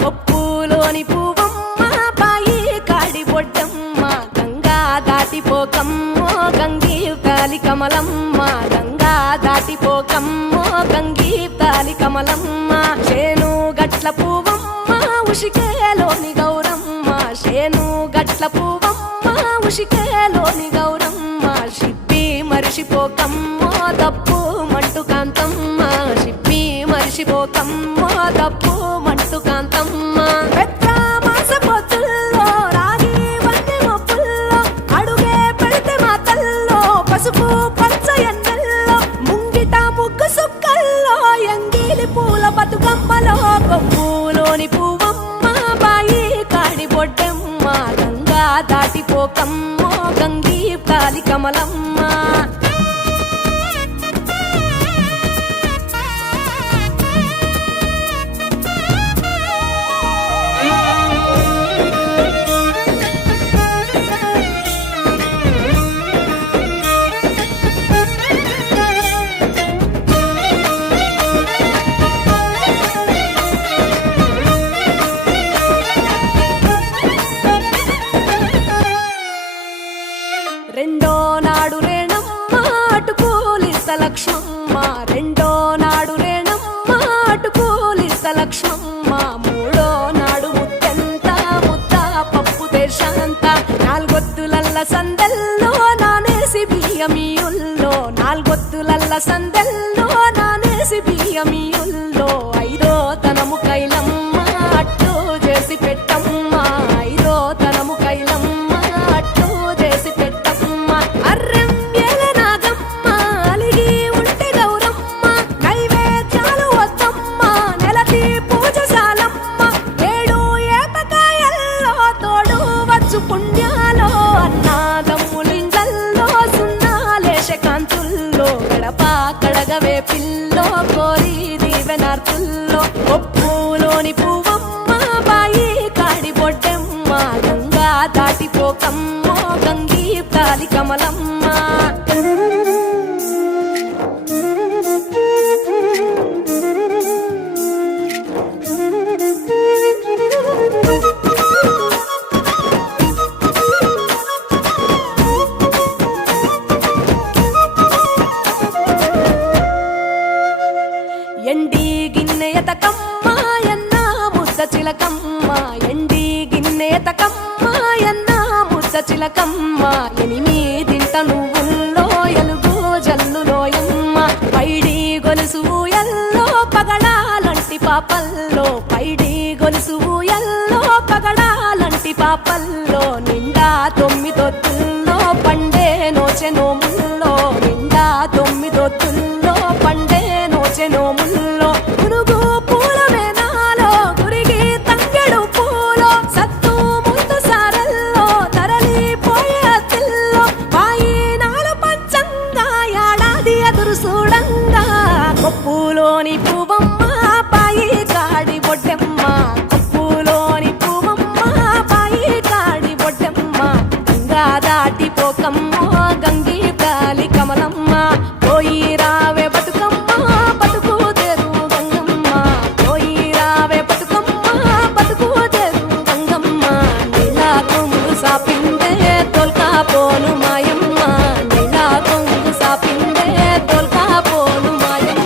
కొప్పులోని పువ్వమ్మ బాయి కాడి బొడ్డమ్మ గంగా దాటిపోకమ్మో గంగీ తాలి కమలమ్మ గంగా దాటిపోకమ్మో గంగీ తాలి కమలమ్మ చేను గట్ల పువ్వమ్మ ఉషికేలోని గౌరమ్మ చేను గట్ల పువ్వమ్మ ఉషికేలోని గౌరమ్మ షిప్పి మరిషిపోకమ్మో తప్పు మంటు కాంతమ్మ షిప్పి మరిషిపోకమ్మో తప్పు మంటు కాంతమ్మ పెద్ద మాస పొత్తుల్లో రాగి వన్నె మొప్పుల్లో అడుగే పెడితే మా తల్లో పసుపు పచ్చ ఎన్నెల్లో ముంగిట ముగ్గు సుక్కల్లో ఎంగిలి పూల బతుకమ్మలో కొప్పులోని పువ్వమ్మ బాయి కాడి బొడ్డమ్మ గంగా దాటిపోకమ్మో గంగీ తాలి కమలమ్మ రెండో నాడు రేణమ్మ అటుకూలిస్త లక్ష్మమ్మ రెండో నాడు రేణమ్మ అటుకూలిస్త లక్ష్మమ్మ మూడో నాడు ముత్తెంత ముద్ద పప్పు దేశంత నాలుగొత్తులల్ల సందెల్లో నానేసి బియ్యమియుల్లో నాలుగొత్తులల్ల సందెల్లో నానేసి బియ్యమియుల్లో ఐదో తనము కైలమ్మ అట్టు చేసి పెట్టమ్మ ఐదో తనము కైలమ్మ అట్టు చేసి పెట్టమ్మ అర్రెం ఏలనాగమ్మ అలిగి ఉంటే గౌరమ్మ నైవేద్యాలు వద్దమ్మ నెలతి పూజశాలమ్మ ఏడు ఏపకాయల్లో తోడు వచ్చు పుణ్యాలో అన్నాదమ్ములింగల్లో సున్నాలేశ కాంతుల్లో గడప కడగవే పిల్లో కోరి దీవెనార్తుల్లో కొప్పులోని పువ్వమ్మ బాయి కాడి బొడ్డమ్మ గంగా దాటిపోకమ్మో గంగీ తాలి కమలమ్మ ఎండి గిన్నెయతకమ్మ ఎన్న ముద్ద చిలకమ్మ ఎండి గిన్నెయతకమ్మ ఎన్న ముద్ద చిలకమ్మ ఎనిమిదింట నువ్వుల్లో ఎలుగు జల్లులోయమ్మ పైడి గొలుసు ఎల్లో పగడాలంటి పాపల్లో పైడి గొలుసు ఎల్లో పగడాలంటి పాపల్లో నిండా తొమ్మిదొత్తుల్లో పండే నోచె నోముల్లో నిండా తొమ్మిదొత్తుల్లో పండే నోచె నోముల్లో పురుగు పూల వేనాలో గురిగి తంగెడు పూలో సత్తు ముందు సారల్లో తరలిపోయే అతిల్లో పాయినాలు పంచంగా ఏడాది ఎదురు చూడంగా కొప్పులోని పువ్వమ్మ పాయి కాడి బొడ్డమ్మ కొప్పులోని పువ్వమ్మ పాయి కాడి బొడ్డమ్మ గంగా దాటిపోకమ్మో గంగీ తాలి కమలమ్మ పోయి రావే బతుకమ్మ బతుకు తెరు గంగమ్మ పోయి రావే బతుకమ్మ బతుకు తెరు గంగమ్మ నీలా కొంగు సాపిందే తోల్కా పోను మాయమ్మ నీలా కొంగు సాపిందే తోల్కా పోను మాయమ్మ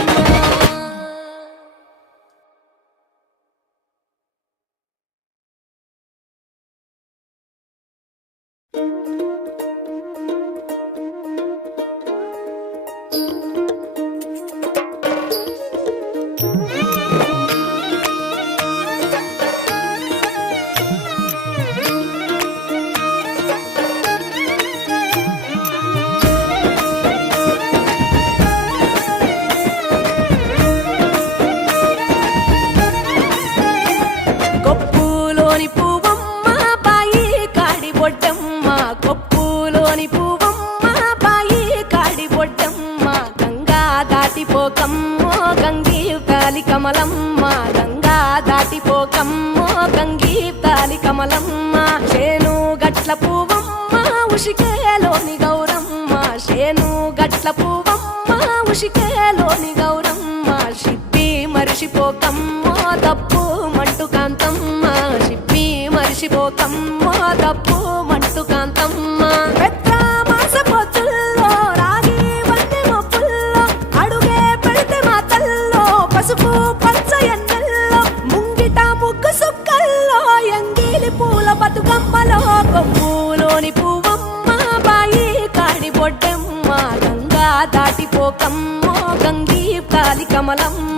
కొప్పులోని పువ్వమ్మ బాయి కాడి బొడ్డమ్మ కొప్పులోని పువ్వమ్మ బాయి కాడి బొడ్డమ్మ గంగా దాటిపోకమ్మో గంగీ తాలి కమలమ్మ గంగా దాటిపోకమ్మో గంగీ తాలి కమలమ్మ చేను గట్ల పువ్వమ్మ ఉషికేలోని గౌరమ్మ చేను గట్ల పువ్వమ్మ ఉషికేలోని గౌరమ్మ షిప్పి మరిషిపోకమ్మో తప్పు మంటు కాంతమ్మ మురిసిపోకమ్మో తప్పు మంటు కాంతమ్మ పెద్ద మాస పొత్తుల్లో రాగి వన్నె మొప్పుల్లో అడుగే పెడితే మా తల్లో పసుపు పచ్చ ఎన్నెల్లో ముంగిట ముగ్గు సుక్కల్లో ఎంగిలి పూల బతుకమ్మలో కొమ్ములోని పువ్వమ్మ బాయి కాడి బొడ్డెమ్మ గంగా దాటిపోకమ్మో గంగీ తాలి కమలమ్మ